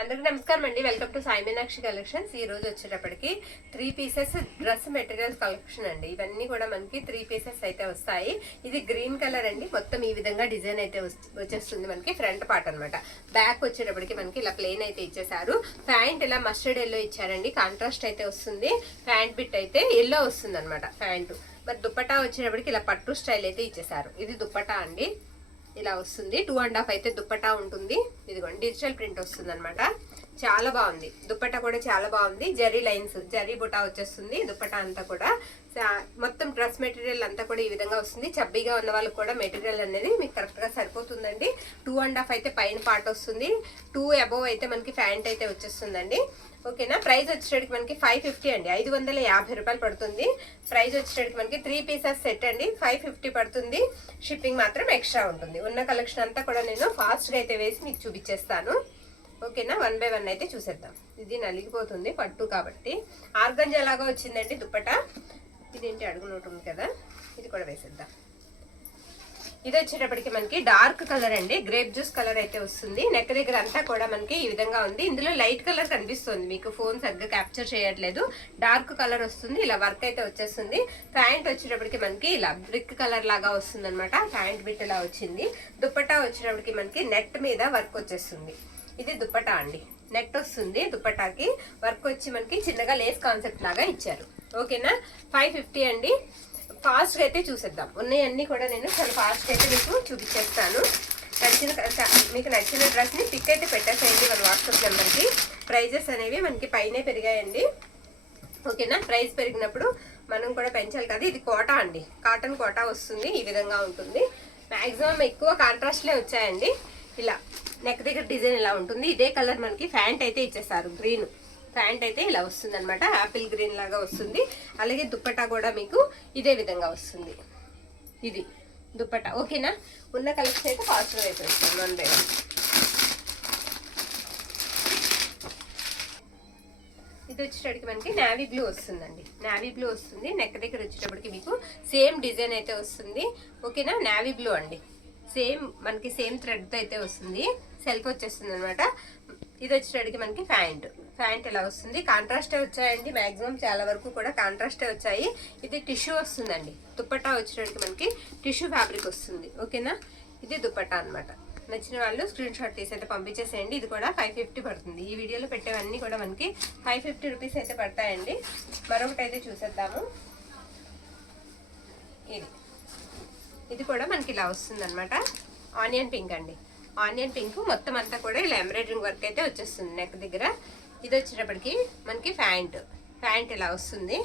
అందరికీ నమస్కారం అండి. Welcome to Sai Meenakshi collections. ఈ రోజు వచ్చేటప్పటికి 3 పీసెస్ డ్రెస్ మెటీరియల్స్ కలెక్షన్ అండి. ఇవన్నీ కూడా మనకి 3 పీసెస్ అయితే వస్తాయి. ఇది గ్రీన్ కలర్ అండి. మొత్తం ఈ విధంగా డిజైన్ అయితే వచ్చేస్తుంది మనకి ఫ్రంట్ పార్ట్ అనమాట. బ్యాక్ వచ్చేటప్పటికి మనకి ఇలా ప్లెయిన్ అయితే ఇచ్చేసారు. ప్యాంట్ ఇలా మస్టర్డ్ ఎల్లో ఇచ్చారండి. కాంట్రాస్ట్ అయితే వస్తుంది. ప్యాంట్ బిట్ అయితే ఎల్లో వస్తుంది అనమాట ప్యాంట్. మరి దుప్పటా వచ్చేటప్పటికి ఇలా పట్టు స్టైల్ అయితే ఇచ్చేసారు. ఇది దుప్పటా అండి. ఇలా వస్తుంది. 2.5 అయితే దుప్పటా ఉంటుంది. ఇదిగోండి డిజిటల్ ప్రింట్ వస్తుంది అనమాట. చాలా బాగుంది. దుప్పటా కూడా చాలా బాగుంది. జరీ లైన్స్, జరీ బుటా వచ్చేస్తుంది దుప్పటా అంతా కూడా. మొత్తం డ్రెస్ మెటీరియల్ అంతా కూడా ఈ విధంగా వస్తుంది. చబ్బీగా ఉన్న వాళ్ళకి కూడా మెటీరియల్ అనేది మీకు కరెక్ట్ గా సరిపోతుందండి. 2.5 అయితే పైన పార్ట్ వస్తుంది. 2 అబోవ్ అయితే మనకి ప్యాంట్ అయితే వచ్చేస్తుందండి. ఓకేనా. ప్రైస్ వచ్చేటప్పటికి మనకి 550 అండి. 550 రూపాయలు పడుతుంది. ప్రైస్ వచ్చేటప్పటికి మనకి 3 పీసెస్ సెట్ అండి. 550 పడుతుంది. షిప్పింగ్ మాత్రం ఎక్స్ట్రా ఉంటుంది. ఉన్న కలెక్షన్ అంతా కూడా నేను ఫాస్ట్గా అయితే వేసి మీకు చూపించేస్తాను. ఓకేనా. 1 బై 1 అయితే చూసేద్దాం. ఇది నలిగిపోతుంది పట్టు కాబట్టి. ఆర్గంజా లాగా వచ్చిందండి దుప్పట. ఇదేంటి అడుగు నోటు ఉంది కదా, ఇది కూడా వేసేద్దాం. ఇది వచ్చేటప్పటికి మనకి డార్క్ కలర్ అండి. గ్రేప్ జ్యూస్ కలర్ అయితే వస్తుంది. నెక్ దగ్గర అంతా కూడా మనకి ఈ విధంగా ఉంది. ఇందులో లైట్ కలర్ కనిపిస్తుంది. మీకు ఫోన్ సరిగ్గా క్యాప్చర్ చేయట్లేదు. డార్క్ కలర్ వస్తుంది. ఇలా వర్క్ అయితే వచ్చేస్తుంది. ప్యాంట్ వచ్చేటప్పటికి మనకి ఇలా బ్రిక్ కలర్ లాగా వస్తుంది అనమాట. ప్యాంట్ బిట్ ఇలా వచ్చింది. దుప్పట్టా వచ్చేటప్పటికి మనకి నెట్ మీద వర్క్ వచ్చేస్తుంది. ఇది దుప్పటా అండి. నెట్ వస్తుంది. దుప్పటాకి వర్క్ వచ్చి మనకి చిన్నగా లేస్ కాన్సెప్ట్ లాగా ఇచ్చారు. ఓకేనా. 550 అండి. ఫాస్ట్గా అయితే చూసేద్దాం. ఉన్నాయన్నీ కూడా నేను చాలా ఫాస్ట్గా అయితే మీకు చూపించేస్తాను. మీకు నచ్చిన డ్రెస్ని పిక్ అయితే పెట్టేసేయండి మన వాట్సాప్ నెంబర్కి. ప్రైజెస్ అనేవి మనకి పైనే పెరిగాయండి. ఓకేనా. ప్రైస్ పెరిగినప్పుడు మనం కూడా పెంచాలి కదా. ఇది కోటా అండి. కాటన్ కోటా వస్తుంది. ఈ విధంగా ఉంటుంది. మ్యాక్సిమం ఎక్కువ కాంట్రాస్ట్లే వచ్చాయండి. ఇలా నెక్ దగ్గర డిజైన్ ఇలా ఉంటుంది. ఇదే కలర్ మనకి ప్యాంట్ అయితే ఇచ్చేసారు. గ్రీన్ ప్యాంట్ అయితే ఇలా వస్తుంది అనమాట. యాపిల్ గ్రీన్ లాగా వస్తుంది. అలాగే దుప్పటా కూడా మీకు ఇదే విధంగా వస్తుంది. ఇది దుప్పటా. ఓకేనా. ఉన్న కలెక్షన్ అయితే ఫాస్ట్గా అయిపోతుంది. 1 బై 1. ఇది వచ్చేటప్పటికి మనకి నావీ బ్లూ వస్తుందండి. నావీ బ్లూ వస్తుంది. నెక్ దగ్గర వచ్చేటప్పటికి మీకు సేమ్ డిజైన్ అయితే వస్తుంది. ఓకేనా. నావీ బ్లూ అండి. సేమ్ మనకి సేమ్ థ్రెడ్తో అయితే వస్తుంది. సెల్ఫ్ వచ్చేస్తుంది అనమాట. ఇది వచ్చేటప్పటికి మనకి ప్యాంట్ ఇలా వస్తుంది. కాంట్రాస్టే వచ్చాయండి. మ్యాక్సిమం చాలా వరకు కూడా కాంట్రాస్టే వచ్చాయి. ఇది టిష్యూ వస్తుందండి. దుప్పట్టా వచ్చేటప్పటికి మనకి టిష్యూ ఫ్యాబ్రిక్ వస్తుంది. ఓకేనా. ఇది దుప్పట్టా అనమాట. నచ్చిన వాళ్ళు స్క్రీన్ షాట్ తీసి అయితే పంపించేసేయండి. ఇది కూడా 550 పడుతుంది. ఈ వీడియోలో పెట్టేవన్నీ కూడా మనకి 550 రూపీస్ అయితే పడతాయండి. మరొకటి అయితే చూసేద్దాము. ఇది కూడా మనకి ఇలా వస్తుంది అనమాట. ఆనియన్ పింక్ అండి. ఆనియన్ పింక్ మొత్తం అంతా కూడా ఇలా ఎంబ్రాయిడరింగ్ వర్క్ అయితే వచ్చేస్తుంది నెక్ దగ్గర. ఇది వచ్చేటప్పటికి మనకి ప్యాంట్ ఇలా వస్తుంది.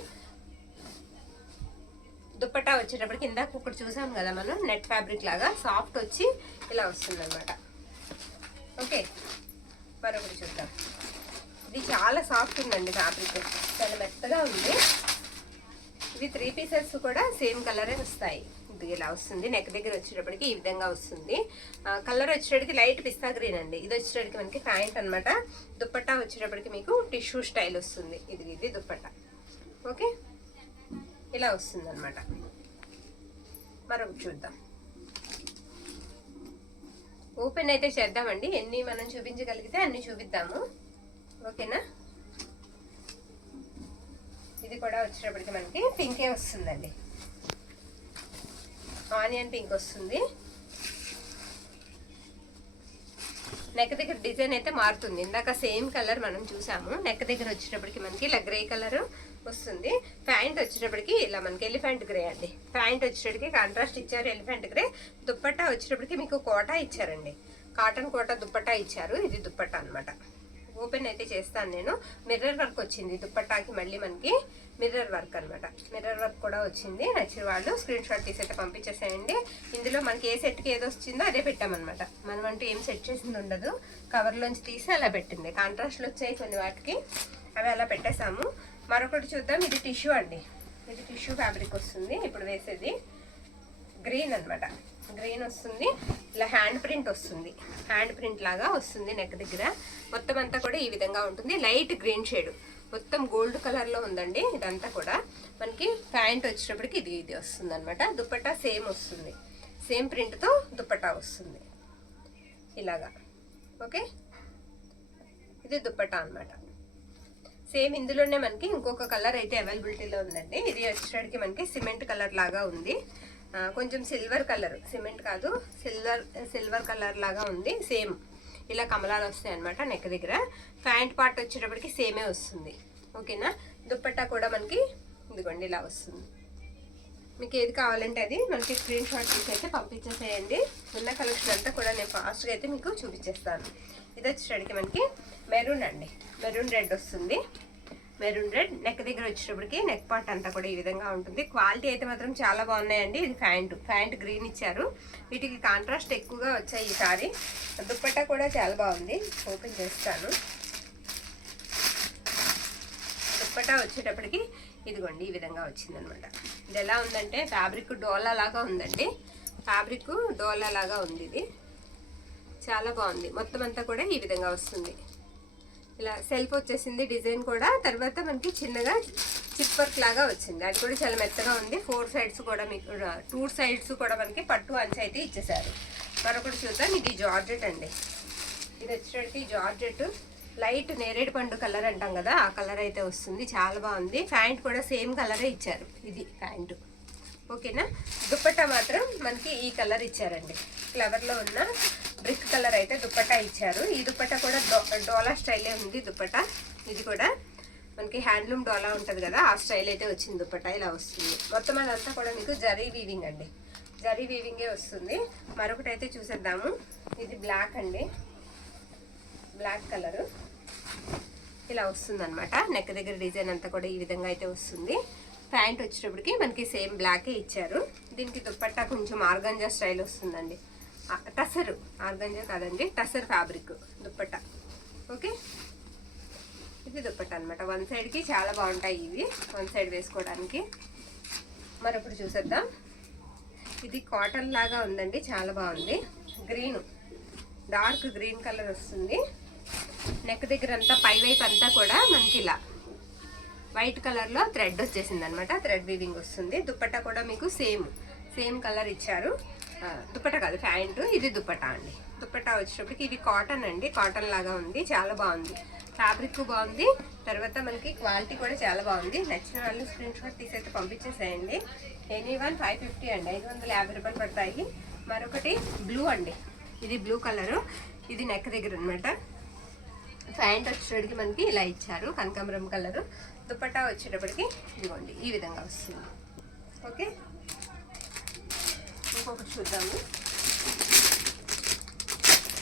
దుప్పట్టా వచ్చేటప్పటికి ఇందాక ఒకటి చూసాం కదా మనం, నెట్ ఫ్యాబ్రిక్ లాగా సాఫ్ట్ వచ్చి ఇలా వస్తుంది అనమాట. ఓకే. మరొకటి చూద్దాం. ఇది చాలా సాఫ్ట్ ఉందండి. ఫ్యాబ్రిక్ చాలా మెత్తగా ఉంది. ఇవి 3 పీసెస్ కూడా సేమ్ కలరే వస్తాయి. ఇలా వస్తుంది. నెక్ దగ్గర వచ్చేటప్పటికి ఈ విధంగా వస్తుంది. కలర్ వచ్చేటప్పటికి లైట్ పిస్తా గ్రీన్ అండి. ఇది వచ్చేటప్పటికి మనకి ప్యాంట్ అనమాట. దుప్పట్టా వచ్చేటప్పటికి మీకు టిష్యూ స్టైల్ వస్తుంది. ఇది దుప్పట్టా. ఓకే. ఇలా వస్తుంది అనమాట. మరొకటి చూద్దాం. ఓపెన్ అయితే చేద్దామండి. ఎన్ని మనం చూపించగలిగితే అన్ని చూపిద్దాము. ఓకేనా. ఇది కూడా వచ్చేటప్పటికి మనకి పింకే వస్తుందండి. ఆనియన్ పింక్ వస్తుంది. నెక్ దగ్గర డిజైన్ అయితే మారుతుంది. ఇందాక సేమ్ కలర్ మనం చూసాము. నెక్ దగ్గర వచ్చేటప్పటికి మనకి ఇలా గ్రే కలర్ వస్తుంది. ప్యాంట్ వచ్చేటప్పటికి ఇలా మనకి ఎలిఫెంట్ గ్రే అండి. ప్యాంట్ వచ్చేటప్పటికి కాంట్రాస్ట్ ఇచ్చారు. Elephant grey. దుప్పట్టా వచ్చేటప్పటికి మీకు కోటా ఇచ్చారండి. కాటన్ కోటా దుప్పట్టా ఇచ్చారు. ఇది దుప్పట్టా అనమాట. ఓపెన్ అయితే చేస్తాను నేను. మిర్రర్ వర్క్ వచ్చింది దుప్పట్టాకి. మళ్ళీ మనకి మిర్రర్ వర్క్ అనమాట. మిర్రర్ వర్క్ కూడా వచ్చింది. నచ్చిన వాళ్ళు స్క్రీన్ షాట్ తీసి అయితే పంపించేసేయండి. ఇందులో మనకి ఏ సెట్కి ఏదో వచ్చిందో అదే పెట్టామన్నమాట. మనం అంటూ ఏం సెట్ చేసింది ఉండదు. కవర్లోంచి తీసి అలా పెట్టింది. కాంట్రాస్ట్లు వచ్చాయి కొన్ని వాటికి, అవి అలా పెట్టేసాము. మరొకటి చూద్దాం. ఇది టిష్యూ అండి. ఇది టిష్యూ ఫ్యాబ్రిక్ వస్తుంది. ఇప్పుడు వేసేది గ్రీన్ అనమాట. గ్రీన్ వస్తుంది. ఇలా హ్యాండ్ ప్రింట్ వస్తుంది. హ్యాండ్ ప్రింట్ లాగా వస్తుంది నెక్ దగ్గర. మొత్తం అంతా కూడా ఈ విధంగా ఉంటుంది. లైట్ గ్రీన్ షేడ్, మొత్తం గోల్డ్ కలర్లో ఉందండి. ఇదంతా కూడా మనకి ప్యాంట్ వచ్చేటప్పటికి ఇది వస్తుంది అనమాట. దుప్పట్టా సేమ్ వస్తుంది. సేమ్ ప్రింట్తో దుప్పట్టా వస్తుంది ఇలాగా. ఓకే. ఇది దుప్పట్టా అన్నమాట. సేమ్ ఇందులోనే మనకి ఇంకొక కలర్ అయితే అవైలబిలిటీలో ఉందండి. ఇది వచ్చేసరికి మనకి సిమెంట్ కలర్ లాగా ఉంది, కొంచెం సిల్వర్ కలర్, సిమెంట్ కాదు సిల్వర్ కలర్ లాగా ఉంది. సేమ్ ఇలా కమలాలు వస్తాయి అనమాట నెక్ దగ్గర. ప్యాంట్ పార్ట్ వచ్చేటప్పటికి సేమే వస్తుంది. ఓకేనా. దుప్పట్టా కూడా మనకి ఇదిగోండి ఇలా వస్తుంది. మీకు ఏది కావాలంటే అది మనకి స్క్రీన్ షాట్ తీసి అయితే పంపించేసేయండి. ఉన్న కలెక్షన్ అంతా కూడా నేను ఫాస్ట్గా అయితే మీకు చూపించేస్తాను. ఇది వచ్చేసరికి మనకి మెరూన్ అండి, మెరూన్ రెడ్ వస్తుంది. మెరూన్ రెడ్ నెక్ దగ్గర వచ్చేటప్పటికి నెక్ పార్ట్ అంతా కూడా ఈ విధంగా ఉంటుంది. క్వాలిటీ అయితే మాత్రం చాలా బాగున్నాయండి. ఇది ప్యాంట్ గ్రీన్ ఇచ్చారు. వీటికి కాంట్రాస్ట్ ఎక్కువగా వచ్చాయి ఈసారి. దుప్పట్టా కూడా చాలా బాగుంది, ఓపెన్ చేస్తాను. దుప్పట్టా వచ్చేటప్పటికి ఇదిగోండి ఈ విధంగా వచ్చిందనమాట. ఇది ఎలా ఉందంటే ఫ్యాబ్రిక్ డోలా లాగా ఉందండి, ఫ్యాబ్రిక్ డోలా లాగా ఉంది. ఇది చాలా బాగుంది. మొత్తం అంతా కూడా ఈ విధంగా వస్తుంది. ఇలా సెల్ఫ్ వచ్చేసింది డిజైన్ కూడా. తర్వాత మనకి చిన్నగా చిప్ వర్క్ లాగా వచ్చింది, అది కూడా చాలా మెత్తగా ఉంది. 4 సైడ్స్ కూడా మీకు 2 సైడ్స్ కూడా మనకి పట్టు అంచు అయితే ఇచ్చేసారు. మరొకటి చూద్దాం. ఇది జార్జెట్ అండి. ఇది వచ్చేటప్పటికి జార్జెట్ లైట్ నేరేడు పండు కలర్ అంటాం కదా, ఆ కలర్ అయితే వస్తుంది. చాలా బాగుంది. ప్యాంట్ కూడా సేమ్ కలరే ఇచ్చారు. ఇది ప్యాంటు. ఓకేనా. దుప్పట్టా మాత్రం మనకి ఈ కలర్ ఇచ్చారండి, ఫ్లవర్లో ఉన్న బ్రిక్ కలర్ అయితే దుప్పట్టా ఇచ్చారు. ఈ దుప్పట్టా కూడా డోలా స్టైలే ఉంది దుప్పట్టా. ఇది కూడా మనకి హ్యాండ్లూమ్ డోలా ఉంటుంది కదా, ఆ స్టైల్ అయితే వచ్చింది. దుప్పట్టా ఇలా వస్తుంది. మొత్తం అదంతా కూడా మీకు జరీ వీవింగ్ అండి, జరీ వీవింగే వస్తుంది. మరొకటి అయితే చూసేద్దాము. ఇది బ్లాక్ అండి, బ్లాక్ కలరు ఇలా వస్తుంది అనమాట. నెక్ దగ్గర డిజైన్ అంతా కూడా ఈ విధంగా అయితే వస్తుంది. ప్యాంట్ వచ్చేటప్పటికి మనకి సేమ్ బ్లాకే ఇచ్చారు. దీనికి దుప్పట్టా కొంచెం ఆర్గంజా స్టైల్ వస్తుందండి. టసర్, ఆర్గంజా కాదండి, టసర్ ఫ్యాబ్రిక్ దుప్పట్టా. ఓకే. ఇది దుప్పట్టా అనమాట. 1 సైడ్కి చాలా బాగుంటాయి ఇవి, 1 సైడ్ వేసుకోవడానికి. మరొకటి చూసేద్దాం. ఇది కాటన్ లాగా ఉందండి, చాలా బాగుంది. గ్రీన్, డార్క్ గ్రీన్ కలర్ వస్తుంది. నెక్ దగ్గర అంతా పై వైపు అంతా కూడా మనకి ఇలా వైట్ కలర్లో థ్రెడ్ వచ్చేసింది అనమాట, థ్రెడ్ వీవింగ్ వస్తుంది. దుప్పట్టా కూడా మీకు సేమ్ కలర్ ఇచ్చారు. దుప్పట్టా కాదు ప్యాంట్, ఇది దుప్పట్టా అండి. దుప్పట్టా వచ్చేటప్పటికి ఇది కాటన్ అండి, కాటన్ లాగా ఉంది, చాలా బాగుంది. ఫ్యాబ్రిక్ బాగుంది. తర్వాత మనకి క్వాలిటీ కూడా చాలా బాగుంది. నచ్చిన వాళ్ళు స్క్రీన్ షాట్ తీసి అయితే పంపించేసేయండి. ఎనీవన్ 550 అండి, 550 రూపాయలు పడతాయి. మరొకటి బ్లూ అండి, ఇది బ్లూ కలరు. ఇది నెక్ దగ్గర అనమాట. ప్యాంట్ వచ్చేటప్పటికి మనకి ఇలా ఇచ్చారు, కనకాంబరం కలరు. దుప్పట్టా వచ్చేటప్పటికి ఇదిగోండి ఈ విధంగా వస్తుంది. ఓకే. ఇంకొకటి చూద్దాము.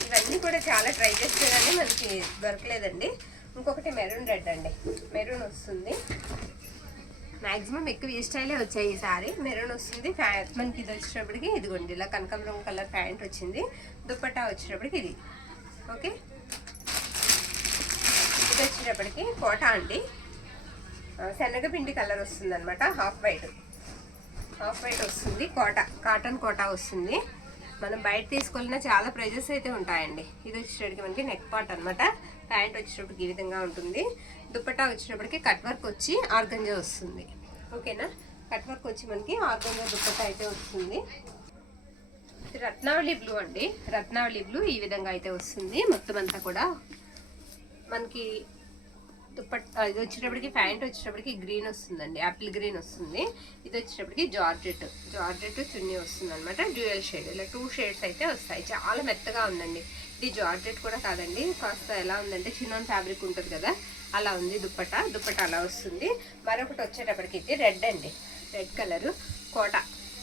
ఇవన్నీ కూడా చాలా ట్రై చేస్తే కానీ మనకి దొరకలేదండి. ఇంకొకటి మెరూన్ రెడ్ అండి, మెరూన్ వస్తుంది. మ్యాక్సిమం ఎక్కువ ఈ స్టైలే వచ్చాయి ఈసారి. మెరూన్ వస్తుంది. మనకి ఇది వచ్చేటప్పటికి ఇదిగోండి ఇలా కనకాంబరం కలర్ ప్యాంట్ వచ్చింది. దుప్పట్టా వచ్చేటప్పటికి ఇది. ఓకే. ఇది వచ్చేటప్పటికి కోటా అండి, శనగపిండి కలర్ వస్తుంది అనమాట. హాఫ్ వైట్ వస్తుంది. కాటన్ కోటా వస్తుంది. మనం బయట తీసుకోవాలన్నా చాలా ప్రైజెస్ అయితే ఉంటాయండి. ఇది వచ్చేటప్పటికి మనకి నెక్ పార్ట్ అనమాట. ప్యాంట్ వచ్చేటప్పటికి ఈ విధంగా ఉంటుంది. దుప్పట్టా వచ్చేటప్పటికి కట్ వర్క్ వచ్చి ఆర్గంజా వస్తుంది. ఓకేనా. కట్ వర్క్ వచ్చి మనకి ఆర్గంజా దుప్పట్టా అయితే వస్తుంది. ఇది రత్నావళి బ్లూ అండి, రత్నావళి బ్లూ ఈ విధంగా అయితే వస్తుంది. మొత్తం అంతా కూడా మనకి దుప్పట్టా. ఇది వచ్చేటప్పటికి ప్యాంట్ వచ్చేటప్పటికి గ్రీన్ వస్తుందండి, యాపిల్ గ్రీన్ వస్తుంది. ఇది వచ్చేటప్పటికి జార్జెట్ చున్నీ వస్తుంది అనమాట. డ్యూయల్ షేడ్, ఇలా 2 షేడ్స్ అయితే వస్తాయి. చాలా మెత్తగా ఉందండి. ఇది జార్జెట్ కూడా కాదండి, కాస్త ఎలా ఉందంటే చిన్నోన్ ఫ్యాబ్రిక్ ఉంటుంది కదా, అలా ఉంది. దుప్పట్టా అలా వస్తుంది. మరొకటి వచ్చేటప్పటికి ఇది రెడ్ అండి, రెడ్ కలరు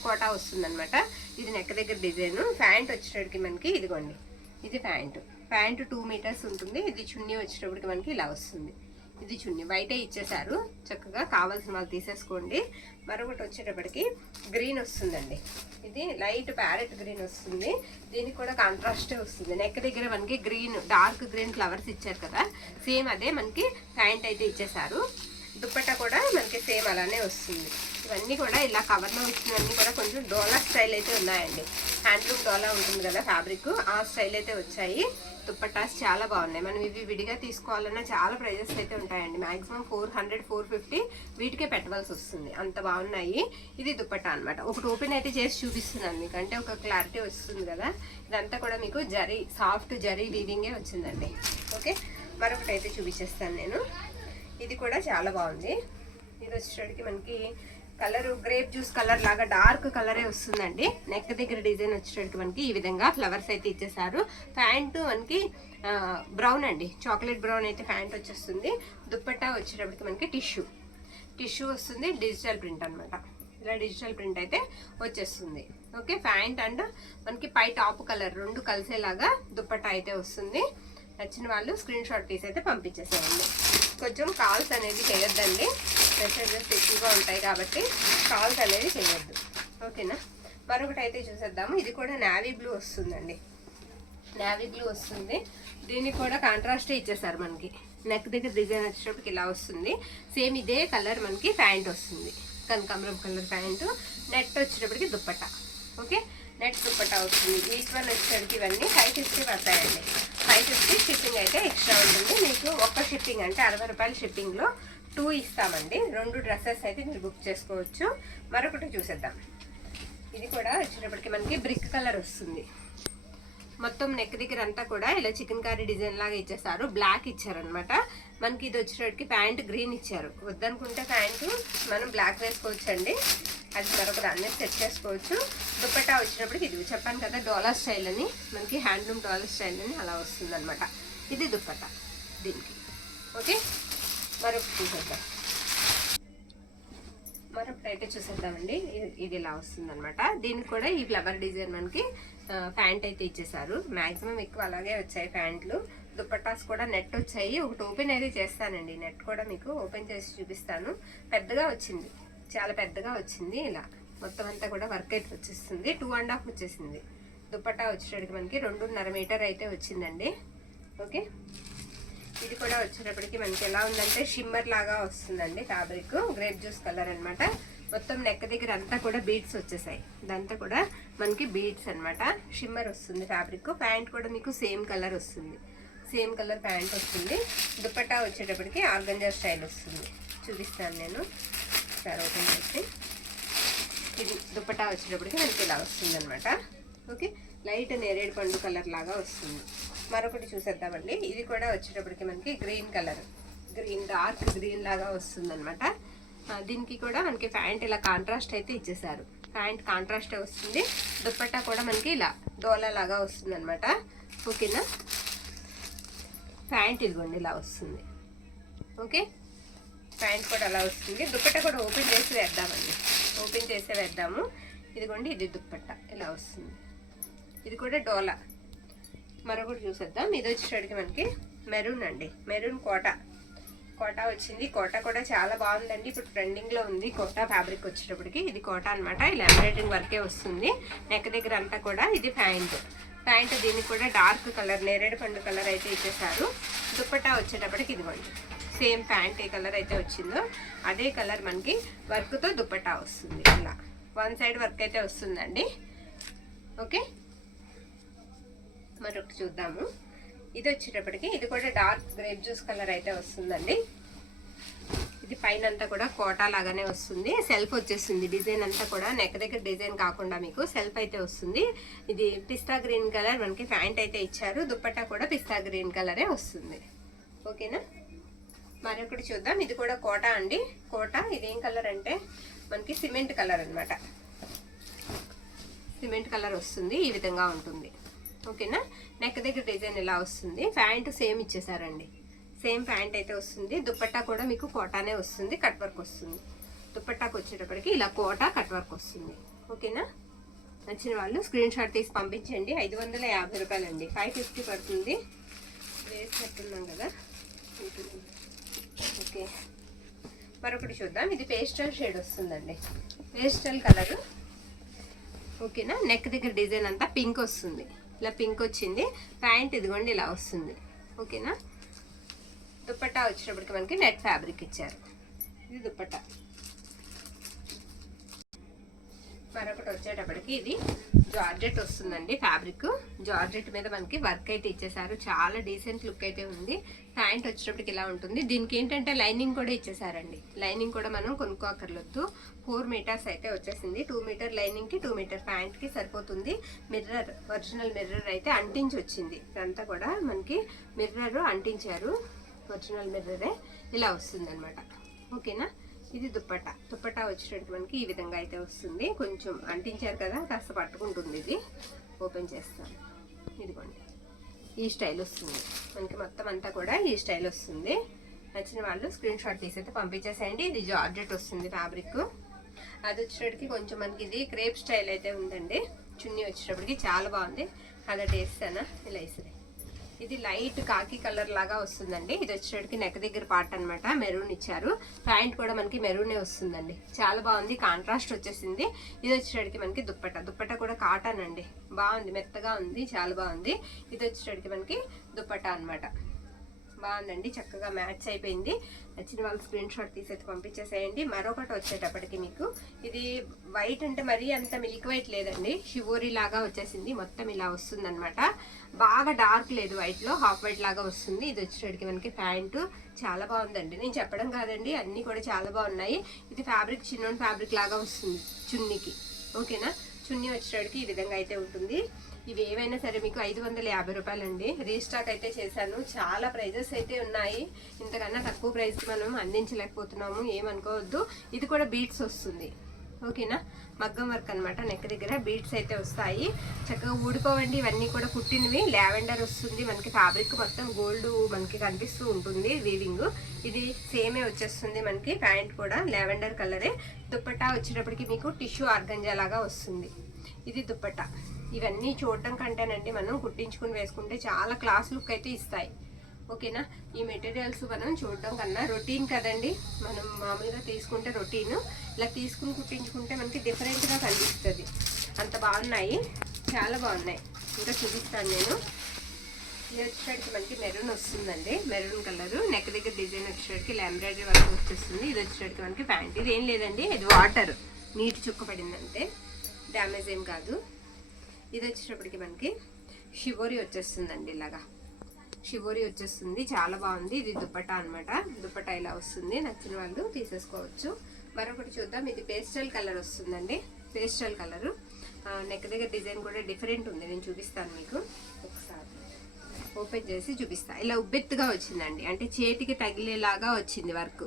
కోటా వస్తుంది అనమాట. ఇది నెక్ దగ్గర డిజైన్. ప్యాంట్ వచ్చేటప్పటికి మనకి ఇదిగోండి ఇది ప్యాంటు 2 మీటర్స్ ఉంటుంది. ఇది చున్నీ వచ్చేటప్పటికి మనకి ఇలా వస్తుంది. ఇది చున్నీ వైటే ఇచ్చేసారు, చక్కగా కావాల్సిన వాళ్ళు తీసేసుకోండి. మరొకటి వచ్చేటప్పటికి గ్రీన్ వస్తుందండి. ఇది లైట్ ప్యారెట్ గ్రీన్ వస్తుంది. దీనికి కూడా కాంట్రాస్టే వస్తుంది. నెక్ దగ్గర మనకి గ్రీన్, డార్క్ గ్రీన్ ఫ్లవర్స్ ఇచ్చారు కదా, సేమ్ అదే మనకి ప్యాంట్ అయితే ఇచ్చేసారు. దుప్పట్టా కూడా మనకి సేమ్ అలానే వస్తుంది. ఇవన్నీ కూడా ఇలా కవర్లో వచ్చినవన్నీ కూడా కొంచెం డోలా స్టైల్ అయితే ఉన్నాయండి. హ్యాండ్లూమ్ డోలా ఉంటుంది కదా ఫ్యాబ్రిక్, ఆ స్టైల్ అయితే వచ్చాయి. దుప్పట్టాస్ చాలా బాగున్నాయి. మనం ఇవి విడిగా తీసుకోవాలన్నా చాలా ప్రైజెస్ అయితే ఉంటాయండి. మ్యాక్సిమం 400, 450 వీటికే పెట్టవలసి వస్తుంది, అంత బాగున్నాయి. ఇది దుప్పట్టా అనమాట. ఒకటి ఓపెన్ అయితే చేసి చూపిస్తున్నాను మీకు, అంటే ఒక క్లారిటీ వస్తుంది కదా. ఇదంతా కూడా మీకు సాఫ్ట్ జరీ వీవింగే వచ్చిందండి. ఓకే. మరొకటి అయితే చూపించేస్తాను నేను. ఇది కూడా చాలా బాగుంది. ఇది వచ్చేటికి మనకి కలర్ గ్రేప్ జ్యూస్ కలర్ లాగా డార్క్ కలరే వస్తుందండి. నెక్ దగ్గర డిజైన్ వచ్చేటికి మనకి ఈ విధంగా ఫ్లవర్స్ అయితే ఇచ్చేసారు. ప్యాంటు మనకి బ్రౌన్ అండి, చాక్లెట్ బ్రౌన్ అయితే ప్యాంట్ వచ్చేస్తుంది. దుప్పట్టా వచ్చేటప్పటికి మనకి టిష్యూ వస్తుంది, డిజిటల్ ప్రింట్ అనమాట. ఇలా డిజిటల్ ప్రింట్ అయితే వచ్చేస్తుంది. ఓకే, ప్యాంట్ అండ్ మనకి పై టాప్ కలర్ రెండు కలిసేలాగా దుప్పట్టా అయితే వస్తుంది. నచ్చిన వాళ్ళు స్క్రీన్ షాట్ తీసి అయితే పంపించేసేయండి. కొంచెం కాల్స్ అనేది చేయొద్దండి, మెసేజెస్ ఎక్కువగా ఉంటాయి కాబట్టి కాల్స్ అనేది చేయొద్దు. ఓకేనా, మరొకటి అయితే చూసేద్దాము. ఇది కూడా నావీ బ్లూ వస్తుందండి, నావీ బ్లూ వస్తుంది. దీనికి కూడా కాంట్రాస్టే ఇచ్చేసారు. మనకి నెక్ దగ్గర డిజైన్ వచ్చేటప్పటికి ఇలా వస్తుంది. సేమ్ ఇదే కలర్ మనకి ప్యాంట్ వస్తుంది, కనకాంబరం కలర్ ప్యాంటు. నెట్ వచ్చేటప్పటికి దుప్పట్టా. ఓకే, నెట్ దుప్పట్టా వస్తుంది. ఈచ్ వన్ వచ్చేసరికి ఇవన్నీ 550 పడతాయండి. 550 షిప్పింగ్ అయితే ఎక్స్ట్రా ఉంటుంది మీకు. ఒక్క షిప్పింగ్ అంటే 60 రూపాయల షిప్పింగ్లో 2 ఇస్తామండి. 2 డ్రెస్సెస్ అయితే మీరు బుక్ చేసుకోవచ్చు. మరొకటి చూసేద్దాం. ఇది కూడా వచ్చేటప్పటికి మనకి బ్రిక్ కలర్ వస్తుంది. మొత్తం నెక్ దగ్గర అంతా కూడా ఇలా చికెన్ కర్రీ డిజైన్ లాగా ఇచ్చేసారు. బ్లాక్ ఇచ్చారనమాట. మనకి ఇది వచ్చేటప్పటికి ప్యాంట్ గ్రీన్ ఇచ్చారు. వద్దనుకుంటే ప్యాంటు మనం బ్లాక్ వేసుకోవచ్చు అండి, అది మరొక దాన్ని సెట్ చేసుకోవచ్చు. దుప్పట్టా వచ్చేటప్పటికి ఇది చెప్పాను కదా డోలా స్టైల్ అని, మనకి హ్యాండ్లూమ్ డోలా స్టైల్ అని అలా వస్తుంది అనమాట. ఇది దుప్పట్టా దీనికి. ఓకే, మరొకటి చూసేద్దాం. మరొకటి అయితే చూసేద్దామండి. ఇది ఇలా వస్తుంది అనమాట. దీనికి కూడా ఈ ఫ్లవర్ డిజైన్ మనకి ప్యాంట్ అయితే ఇచ్చేసారు. మ్యాక్సిమం ఎక్కువ అలాగే వచ్చాయి ప్యాంట్లు. దుప్పట్టాస్ కూడా నెట్ వచ్చాయి. ఒకటి ఓపెన్ అయితే చేస్తానండి, నెట్ కూడా మీకు ఓపెన్ చేసి చూపిస్తాను. పెద్దగా వచ్చింది, చాలా పెద్దగా వచ్చింది. ఇలా మొత్తం అంతా కూడా వర్క్ అయితే వచ్చేస్తుంది. 2.5 వచ్చేసింది. దుప్పట్టా వచ్చేటప్పటికి మనకి 2.5 మీటర్ అయితే వచ్చిందండి. ఓకే, ఇది కూడా వచ్చేటప్పటికి మనకి ఎలా ఉందంటే షిమ్మర్ లాగా వస్తుందండి. ఫ్యాబ్రిక్ గ్రేప్ జ్యూస్ కలర్ అనమాట. మొత్తం నెక్ దగ్గర అంతా కూడా బీడ్స్ వచ్చేసాయి. ఇదంతా కూడా మనకి బీడ్స్ అనమాట. షిమ్మర్ వస్తుంది ఫ్యాబ్రిక్. ప్యాంట్ కూడా మీకు సేమ్ కలర్ వస్తుంది, సేమ్ కలర్ ప్యాంట్ వస్తుంది. దుప్పట్టా వచ్చేటప్పటికి ఆర్గంజా స్టైల్ వస్తుంది. చూపిస్తాను నేను ఒకసారి ఓపెన్ చేసి. ఇది దుప్పట్టా వచ్చేటప్పటికి మనకి ఇలా వస్తుంది అనమాట. ఓకే, లైట్ నేరేడు పండు కలర్ లాగా వస్తుంది. మరొకటి చూసేద్దామండి. ఇది కూడా వచ్చేటప్పటికి మనకి green colour, green dark green లాగా వస్తుంది అనమాట. దీనికి కూడా మనకి ప్యాంట్ ఇలా కాంట్రాస్ట్ అయితే ఇచ్చేసారు. ప్యాంట్ కాంట్రాస్ట్ వస్తుంది. దుప్పట్టా కూడా మనకి ఇలా డోలా లాగా వస్తుంది అనమాట. ఓకేనా, ప్యాంట్ ఇదిగోండి ఇలా వస్తుంది. ఓకే, ప్యాంట్ కూడా అలా వస్తుంది. దుప్పట్టా కూడా ఓపెన్ చేసి వేద్దామండి, ఓపెన్ చేసి వేద్దాము. ఇదిగోండి ఇది దుప్పట్టా ఇలా వస్తుంది. ఇది కూడా డోలా. మరొకటి చూసేద్దాం. ఇది వచ్చేటికి మనకి మెరూన్ అండి, మెరూన్ కోటా వచ్చింది. కోటా కూడా చాలా బాగుందండి, ఇప్పుడు ట్రెండింగ్లో ఉంది కోటా ఫ్యాబ్రిక్ వచ్చేటప్పటికి. ఇది కోటా అనమాట. ఇలా ఎంబ్రాయిడరింగ్ వర్కే వస్తుంది నెక్ దగ్గర అంతా కూడా. ఇది ప్యాంట్ దీనికి కూడా డార్క్ కలర్ నేరేడు పండు కలర్ అయితే ఇచ్చేసారు. దుప్పట్టా వచ్చేటప్పటికి ఇదిగోండి సేమ్ ప్యాంట్ ఏ కలర్ అయితే వచ్చిందో అదే కలర్ మనకి వర్క్తో దుప్పట్టా వస్తుంది. ఇలా 1 సైడ్ వర్క్ అయితే వస్తుందండి. ఓకే, మరొకటి చూద్దాము. ఇది వచ్చేటప్పటికి ఇది కూడా డార్క్ గ్రేప్ జ్యూస్ కలర్ అయితే వస్తుందండి. ఇది పైన అంతా కూడా కోటా లాగానే వస్తుంది. సెల్ఫ్ వచ్చేస్తుంది. డిజైన్ అంతా కూడా నెక్ దగ్గర డిజైన్ కాకుండా మీకు సెల్ఫ్ అయితే వస్తుంది. ఇది పిస్తా గ్రీన్ కలర్ మనకి ప్యాంట్ అయితే ఇచ్చారు. దుప్పట్టా కూడా పిస్తా గ్రీన్ కలరే వస్తుంది. ఓకేనా, మరొకటి చూద్దాం. ఇది కూడా కోటా అండి. కోటా ఇదేం కలర్ అంటే మనకి సిమెంట్ కలర్ అనమాట. సిమెంట్ కలర్ వస్తుంది, ఈ విధంగా ఉంటుంది. ఓకేనా, నెక్ దగ్గర డిజైన్ ఇలా వస్తుంది. ప్యాంట్ సేమ్ ఇచ్చేసారండి, సేమ్ ప్యాంట్ అయితే వస్తుంది. దుప్పట్టా కూడా మీకు కోటానే వస్తుంది, కట్ వర్క్ వస్తుంది. దుప్పట్టాకు వచ్చేటప్పటికి ఇలా కోటా కట్ వర్క్ వస్తుంది. ఓకేనా, నచ్చిన వాళ్ళు స్క్రీన్ షాట్ తీసి పంపించండి. 550 రూపాయలండి, 550 పడుతుంది. వేసినట్టున్నాం కదా. ఓకే, మరొకటి చూద్దాం. ఇది పేస్టల్ షేడ్ వస్తుందండి, పేస్టల్ కలర్. ఓకేనా, నెక్ దగ్గర డిజైన్ అంతా పింక్ వస్తుంది. ఇలా పింక్ వచ్చింది. ప్యాంట్ ఇదిగోండి ఇలా వస్తుంది. ఓకేనా, దుప్పట్టా వచ్చేటప్పటికి మనకి నెట్ ఫ్యాబ్రిక్ ఇచ్చారు. ఇది దుప్పట్టా. మరొకటి వచ్చేటప్పటికి ఇది జార్జెట్ వస్తుందండి ఫ్యాబ్రిక్. జార్జెట్ మీద మనకి వర్క్ అయితే ఇచ్చేసారు, చాలా డీసెంట్ లుక్ అయితే ఉంది. ప్యాంట్ వచ్చేటప్పటికి ఇలా ఉంటుంది. దీనికి ఏంటంటే లైనింగ్ కూడా ఇచ్చేసారండి. లైనింగ్ కూడా మనం కొనుక్కోకర్లొద్దు. 4 మీటర్స్ అయితే వచ్చేసింది. 2 మీటర్ లైనింగ్ కి 2 మీటర్ ప్యాంట్ కి సరిపోతుంది. మిర్రర్, ఒరిజినల్ మిర్రర్ అయితే అంటించి వచ్చింది. ఇదంతా కూడా మనకి మిర్రర్ అంటించారు, ఒరిజినల్ మిర్రరే. ఇలా వస్తుంది అనమాట. ఓకేనా. ఇది దుప్పట్టా వచ్చేటట్టు మనకి ఈ విధంగా అయితే వస్తుంది. కొంచెం అంటించారు కదా, కాస్త పట్టుకుంటుంది. ఇది ఓపెన్ చేస్తాను. ఇదిగోండి, ఈ స్టైల్ వస్తుంది మనకి. మొత్తం అంతా కూడా ఈ స్టైల్ వస్తుంది. నచ్చిన వాళ్ళు స్క్రీన్ షాట్ తీసైతే పంపించేసేయండి. ఇది జార్జెట్ వస్తుంది ఫ్యాబ్రిక్. అది వచ్చేటప్పటికి కొంచెం మనకి ఇది క్రేప్ స్టైల్ అయితే ఉందండి. చున్నీ వచ్చేటప్పటికి చాలా బాగుంది. అలా వేస్తానా, ఇలా వేస్తుంది. ఇది లైట్ కాకి కలర్ లాగా వస్తుందండి. ఇది వచ్చేటప్పటికి నెక్ దగ్గర పార్ట్ అనమాట. మెరూన్ ఇచ్చారు. ప్యాంట్ కూడా మనకి మెరూనే వస్తుందండి. చాలా బాగుంది, కాంట్రాస్ట్ వచ్చేసింది. ఇది వచ్చేటప్పటికి మనకి దుప్పట్టా కూడా కాటన్ అండి. బాగుంది, మెత్తగా ఉంది, చాలా బాగుంది. ఇది వచ్చేటప్పటికి మనకి దుప్పట్టా అనమాట. బాగుందండి, చక్కగా మ్యాచ్ అయిపోయింది. నచ్చిన వాళ్ళు స్క్రీన్ షాట్ తీసేసి పంపించేసేయండి. మరొకటి వచ్చేటప్పటికి మీకు ఇది వైట్ అంటే మరీ అంత మిల్క్ వైట్ లేదండి, షివోరీ లాగా వచ్చేసింది. మొత్తం ఇలా వస్తుంది అనమాట. బాగా డార్క్ లేదు, వైట్ లో హాఫ్ వైట్ లాగా వస్తుంది. ఇది వచ్చేటప్పటికి మనకి ప్యాంటు చాలా బాగుందండి. నేను చెప్పడం కాదండి, అన్ని కూడా చాలా బాగున్నాయి. ఇది ఫ్యాబ్రిక్ చిన్నోన్ ఫ్యాబ్రిక్ లాగా వస్తుంది చున్నీకి. ఓకేనా. చున్నీ వచ్చేటప్పటికి ఈ విధంగా అయితే ఉంటుంది. ఇవి ఏవైనా సరే మీకు 550 రూపాయలండి. రీస్టాక్ అయితే చేశాను. చాలా ప్రైజెస్ అయితే ఉన్నాయి. ఇంతకన్నా తక్కువ ప్రైస్కి మనం అందించలేకపోతున్నాము, ఏమనుకోవద్దు. ఇది కూడా బీట్స్ వస్తుంది. ఓకేనా. మగ్గం వర్క్ అనమాట. నెక్ దగ్గర బీట్స్ అయితే వస్తాయి. చక్కగా ఊడిపోవండి. ఇవన్నీ కూడా కుట్టినవి. లావెండర్ వస్తుంది మనకి. ఫ్యాబ్రిక్ మొత్తం గోల్డ్ మనకి కనిపిస్తూ ఉంటుంది వీవింగ్. ఇది సేమే వచ్చేస్తుంది మనకి. ప్యాంట్ కూడా లావెండర్ కలరే. దుప్పట్టా వచ్చేటప్పటికి మీకు టిష్యూ ఆర్గంజా లాగా వస్తుంది. ఇది దుప్పట్టా. ఇవన్నీ చూడటం కంటేనండి మనం కుట్టించుకుని వేసుకుంటే చాలా క్లాస్ లుక్ అయితే ఇస్తాయి. ఓకేనా. ఈ మెటీరియల్స్ మనం చూడటం కన్నా రొటీన్ కదండి, మనం మామూలుగా తీసుకుంటే రొటీన్, ఇలా తీసుకుని కుట్టించుకుంటే మనకి డిఫరెంట్గా కనిపిస్తుంది. అంత బాగున్నాయి, చాలా బాగున్నాయి. ఇంకా చూపిస్తాను నేను. ఇది వచ్చేసరికి మనకి మెరూన్ వస్తుందండి, మెరూన్ కలర్. నెక్ దగ్గర డిజైన్ వచ్చేసరికి ఎంబ్రాయిడరీ వర్క్ వచ్చేస్తుంది. ఇది వచ్చేసరికి మనకి ప్యాంట్. ఇది ఏం లేదండి, ఇది వాటర్ నీటి చుక్క పడిందంటే, డ్యామేజ్ ఏం కాదు. ఇది వచ్చేటప్పటికి మనకి షివోరీ వచ్చేస్తుందండి. ఇలాగా షివోరీ వచ్చేస్తుంది, చాలా బాగుంది. ఇది దుప్పట్టా అనమాట. దుప్పట్టా ఇలా వస్తుంది. నచ్చిన వాళ్ళు తీసేసుకోవచ్చు. మరొకటి చూద్దాం. ఇది పేస్టల్ కలర్ వస్తుందండి. Pastel colour. నెక్ దగ్గర డిజైన్ కూడా డిఫరెంట్ ఉంది. నేను చూపిస్తాను మీకు. ఒకసారి ఓపెన్ చేసి చూపిస్తాను. ఇలా ఉబ్బెత్తుగా వచ్చిందండి, అంటే చేతికి తగిలేలాగా వచ్చింది వర్క్.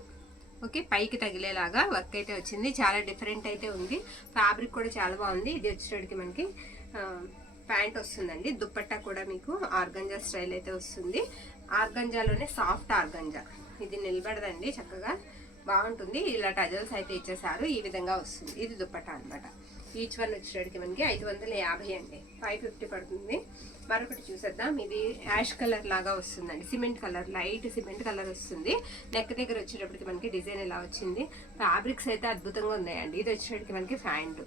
ఓకే, పైకి తగిలేలాగా వర్క్ అయితే వచ్చింది. చాలా డిఫరెంట్ అయితే ఉంది. ఫ్యాబ్రిక్ కూడా చాలా బాగుంది. ఇది వచ్చేటికి మనకి ప్యాంట్ వస్తుందండి. దుప్పట్టా కూడా మీకు ఆర్గంజా స్టైల్ అయితే వస్తుంది. ఆర్గంజాలోనే సాఫ్ట్ ఆర్గంజా. ఇది నిలబడదండి, చక్కగా బాగుంటుంది. ఇలా టజల్స్ అయితే ఇచ్చేసారు. ఈ విధంగా వస్తుంది. ఇది దుప్పట్టా అనమాట. ఈచ్ వన్ వచ్చేటికి మనకి 550 అండి. 550 పడుతుంది. మరొకటి చూసేద్దాం. ఇది యాష్ కలర్ లాగా వస్తుందండి. Cement colour, light cement colour వస్తుంది. నెక్ దగ్గర వచ్చేటప్పటికి మనకి డిజైన్ ఇలా వచ్చింది. ఫ్యాబ్రిక్స్ అయితే అద్భుతంగా ఉన్నాయండి. ఇది వచ్చేటప్పటికి మనకి ప్యాంటు.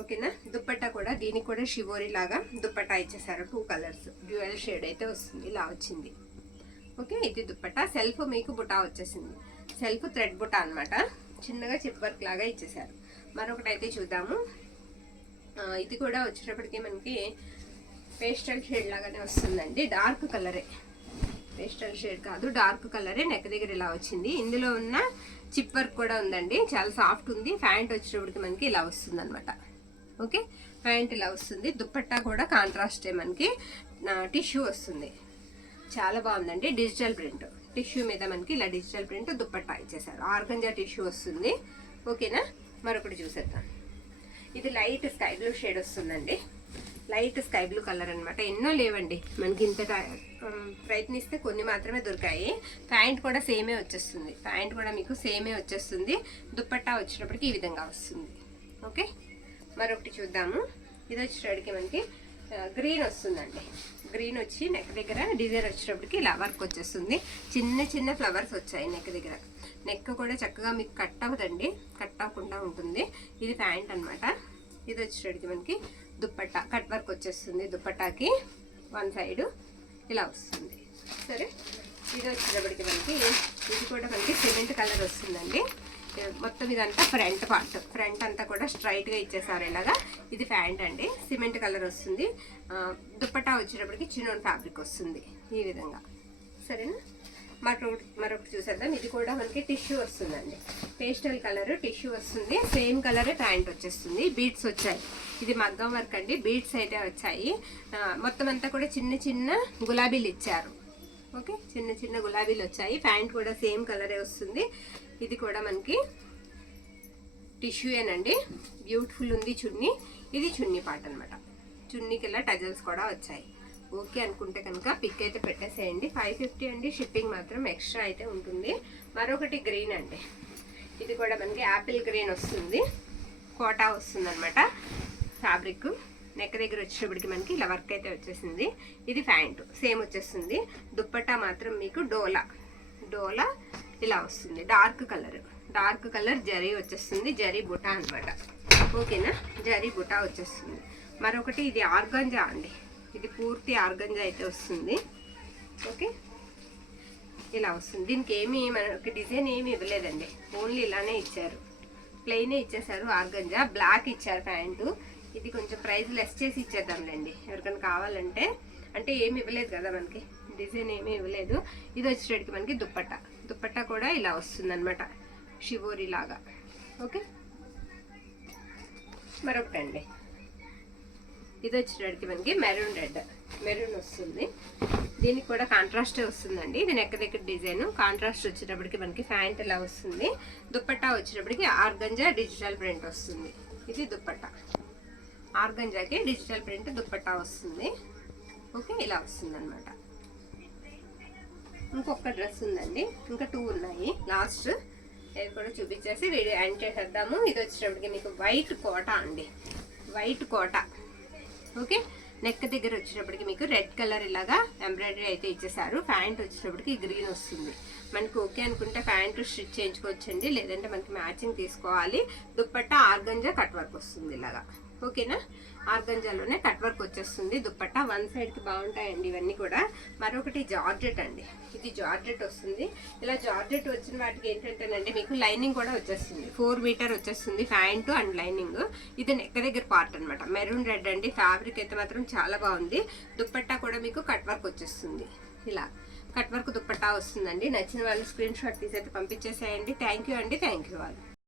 ఓకేనా. దుప్పట్టా కూడా దీనికి కూడా షివోరీ లాగా దుప్పట్టా ఇచ్చేసారు. 2 కలర్స్ డ్యూయల్ షేడ్ అయితే వస్తుంది. ఇలా వచ్చింది. ఓకే, ఇది దుప్పట్టా. సెల్ఫ్ మీకు బుటా వచ్చేసింది. సెల్ఫ్ థ్రెడ్ బుటా అనమాట. చిన్నగా చిప్ వర్క్ లాగా ఇచ్చేసారు. మరొకటి అయితే చూద్దాము. ఇది కూడా వచ్చేటప్పటికి మనకి పేస్టల్ షేడ్ లాగానే వస్తుందండి. డార్క్ కలరే, పేస్టల్ షేడ్ కాదు, డార్క్ కలరే. నెక్ దగ్గర ఇలా వచ్చింది. ఇందులో ఉన్న చిప్ వర్క్ కూడా ఉందండి, చాలా సాఫ్ట్ ఉంది. ప్యాంట్ వచ్చేటప్పటికి మనకి ఇలా వస్తుంది అనమాట. ఓకే, ప్యాంట్ ఇలా వస్తుంది. దుప్పట్టా కూడా కాంట్రాస్టే మనకి టిష్యూ వస్తుంది. చాలా బాగుందండి. డిజిటల్ ప్రింట్ టిష్యూ మీద మనకి ఇలా డిజిటల్ ప్రింట్ దుప్పట్టా ఇచ్చేసారు. ఆర్గంజా టిష్యూ వస్తుంది. ఓకేనా. మరొకటి చూసేద్దాం. ఇది లైట్ స్కై బ్లూ షేడ్ వస్తుందండి. లైట్ స్కై బ్లూ కలర్ అనమాట. ఎన్నో లేవండి మనకి, ఇంత ప్రయత్నిస్తే కొన్ని మాత్రమే దొరికాయి. ప్యాంట్ కూడా సేమే వచ్చేస్తుంది. ప్యాంట్ కూడా మీకు సేమే వచ్చేస్తుంది. దుప్పట్టా వచ్చేటప్పటికి ఈ విధంగా వస్తుంది. ఓకే, మరొకటి చూద్దాము. ఇది వచ్చేటప్పటికి మనకి గ్రీన్ వస్తుందండి. గ్రీన్ వచ్చి నెక్ దగ్గర డిజైన్ వచ్చేటప్పటికి ఇలా వర్క్ వచ్చేస్తుంది. చిన్న చిన్న ఫ్లవర్స్ వచ్చాయి నెక్ దగ్గర. నెక్ కూడా చక్కగా మీకు కట్ అవ్వదండి, కట్ అవ్వకుండా ఉంటుంది. ఇది ప్యాంట్ అనమాట. ఇది వచ్చేటప్పటికి మనకి దుప్పట్టా కట్ వర్క్ వచ్చేస్తుంది. దుప్పట్టాకి వన్ సైడ్ ఇలా వస్తుంది. సరే, ఇది వచ్చేటప్పటికి మనకి ఇది కూడా మనకి సిమెంట్ కలర్ వస్తుందండి. మొత్తం ఇదంతా ఫ్రంట్ పార్ట్, ఫ్రంట్ అంతా కూడా స్ట్రైట్ గా ఇచ్చేసారు ఇలాగా. ఇది ప్యాంట్ అండి, సిమెంట్ కలర్ వస్తుంది. దుప్పటా వచ్చేటప్పటికి చిన్నోన్ ఫ్యాబ్రిక్ వస్తుంది ఈ విధంగా. సరేనా, మరొకటి చూసేద్దాం. ఇది కూడా మనకి టిష్యూ వస్తుందండి, పేస్టల్ కలర్ టిష్యూ వస్తుంది. సేమ్ కలర్ ప్యాంట్ వచ్చేస్తుంది. బీడ్స్ వచ్చాయి, ఇది మగ్గం వర్క్ అండి. బీడ్స్ అయితే వచ్చాయి. మొత్తం అంతా కూడా చిన్న చిన్న గులాబీలు ఇచ్చారు. ఓకే, చిన్న చిన్న గులాబీలు వచ్చాయి. ప్యాంట్ కూడా సేమ్ కలరే వస్తుంది. ఇది కూడా మనకి టిష్యూయేనండి, బ్యూటిఫుల్ ఉంది చున్నీ. ఇది చున్నీ పార్ట్ అనమాట. చున్నీకి ఇలా టజల్స్ కూడా వచ్చాయి. ఓకే అనుకుంటే కనుక పిక్ అయితే పెట్టేసేయండి. 550 అండి, షిప్పింగ్ మాత్రం ఎక్స్ట్రా అయితే ఉంటుంది. మరొకటి గ్రీన్ అండి, ఇది కూడా మనకి యాపిల్ గ్రీన్ వస్తుంది. కోటా వస్తుంది అనమాట ఫ్యాబ్రిక్. నెక్ దగ్గర వచ్చేటప్పటికి మనకి ఇలా వర్క్ అయితే వచ్చేసింది. ఇది ప్యాంటు సేమ్ వచ్చేస్తుంది. దుప్పట్టా మాత్రం మీకు డోలా ఇలా వస్తుంది. డార్క్ కలర్ జరీ వచ్చేస్తుంది. జరీ బుటా అనమాట. ఓకేనా, జరీ బుటా వచ్చేస్తుంది. మరొకటి ఇది ఆర్గంజా అండి, ఇది పూర్తి ఆర్గంజా అయితే వస్తుంది. ఓకే, ఇలా వస్తుంది. దీనికి ఏమి మనకి డిజైన్ ఏమి ఇవ్వలేదండి, ఓన్లీ ఇలానే ఇచ్చారు, ప్లెయినే ఇచ్చేసారు. ఆర్గంజా బ్లాక్ ఇచ్చారు ప్యాంటు. ఇది కొంచెం ప్రైస్ లెస్ చేసి ఇచ్చేద్దాంలేండి ఎవరికైనా కావాలంటే. అంటే ఏమి ఇవ్వలేదు కదా మనకి, డిజైన్ ఏమీ ఇవ్వలేదు. ఇది వచ్చేటప్పటికి మనకి దుప్పట్టా కూడా ఇలా వస్తుంది అనమాట, షివోరి లాగా. ఓకే, మరొకటండి, ఇది వచ్చేటప్పటికి మనకి మెరూన్ వస్తుంది. దీనికి కూడా కాంట్రాస్టే వస్తుందండి. ఇది నెక్ దగ్గర డిజైన్ కాంట్రాస్ట్ వచ్చేటప్పటికి మనకి ప్యాంట్ ఇలా వస్తుంది. దుప్పట్టా వచ్చేటప్పటికి ఆర్గంజా డిజిటల్ ప్రింట్ వస్తుంది. ఇది దుప్పట్టా, ఆర్గంజాకి డిజిటల్ ప్రింట్ దుప్పట్టా వస్తుంది. ఓకే, ఇలా వస్తుంది అనమాట. ఇంకొక డ్రెస్ ఉందండి, ఇంకా 2 ఉన్నాయి. లాస్ట్ ఇది కూడా చూపించేసి వీడియో ఎండ్ చేసేద్దాము. ఇది వచ్చేటప్పటికి మీకు వైట్ కోటా అండి, వైట్ కోటా. ఓకే, నెక్ దగ్గర వచ్చేటప్పటికి మీకు రెడ్ కలర్ ఇలాగా ఎంబ్రాయిడరీ అయితే ఇచ్చేసారు. ప్యాంట్ వచ్చేటప్పటికి గ్రీన్ వస్తుంది. మనకి ఓకే అనుకుంటే ప్యాంటు స్టిచ్ చేయించుకోవచ్చండి, లేదంటే మనకి మ్యాచింగ్ తీసుకోవాలి. దుప్పట్టా ఆర్గంజా కట్ వర్క్ వస్తుంది ఇలాగా. ఓకేనా, ఆర్గంజాలోనే కట్ వర్క్ వచ్చేస్తుంది. దుప్పట్టా వన్ సైడ్కి బాగుంటాయండి ఇవన్నీ కూడా. మరొకటి జార్జెట్ అండి, ఇది జార్జెట్ వస్తుంది. ఇలా జార్జెట్ వచ్చిన వాటికి ఏంటంటేనండి మీకు లైనింగ్ కూడా వచ్చేస్తుంది. 4 మీటర్ వచ్చేస్తుంది ప్యాంటు అండ్ లైనింగ్. ఇది నెక్ దగ్గర పార్ట్ అనమాట. మెరూన్ రెడ్ అండి, ఫ్యాబ్రిక్ అయితే మాత్రం చాలా బాగుంది. దుప్పట్టా కూడా మీకు కట్ వర్క్ వచ్చేస్తుంది. ఇలా కట్ వర్క్ దుప్పట్టా వస్తుందండి. నచ్చిన వాళ్ళు స్క్రీన్ షాట్ తీసి అయితే పంపించేసేయండి. థ్యాంక్ యూ అండి, థ్యాంక్ యూ వాళ్ళు.